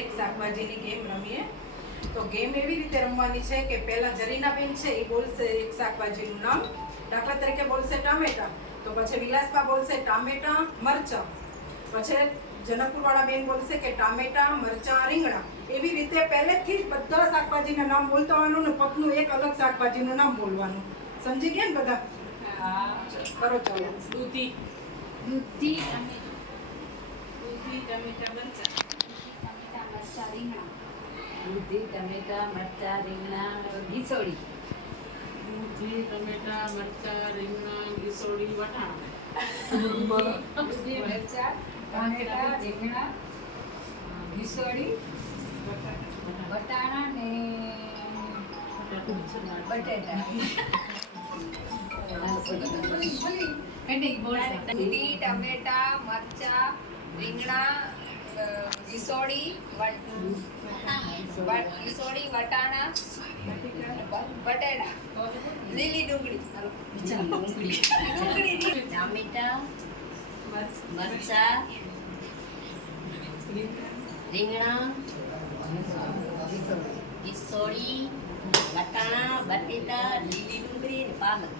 એક શાકભાજીની ગેમ રમીએ. તો ગેમ એવી રીતે રમવાની છે કે પહેલા જરીનાબેન છે એ બોલશે એક શાકભાજીનું નામ. દાખલા તરીકે બોલશે ટામેટા, તો પછી વિલાસબા બોલશે ટામેટા મરચા, પછી જનકપુરવાળા બેન બોલશે કે ટામેટા મરચા રીંગણા. એવી રીતે પહેલેથી જ બધા શાકભાજીના નામ બોલતા હોવાનું ને પગનું એક અલગ શાકભાજીનું નામ બોલવાનું. સમજી ગયા ને બધા? હા. કરો ચાલો. દૂધી ટમેટા મરચા. દૂધી ટમેટા મરચા રીંગણા ઘીસોડી. દૂધી ટમેટા મરચા રીંગણા ઘીસોડી વટાણા. દૂધી મરચા ટમેટા રીંગણા ઘીસોડી વટાણા ને બટેટા. દૂધી ટમેટા મરચા રીંગણા ઘીસોડી વટાણા બટેટા લીલી ડુંગળી ટામેટા મરચા રીંગણા ઘીસોડી વટાણા બટેટા લીલી ડુંગળી ને પાલક.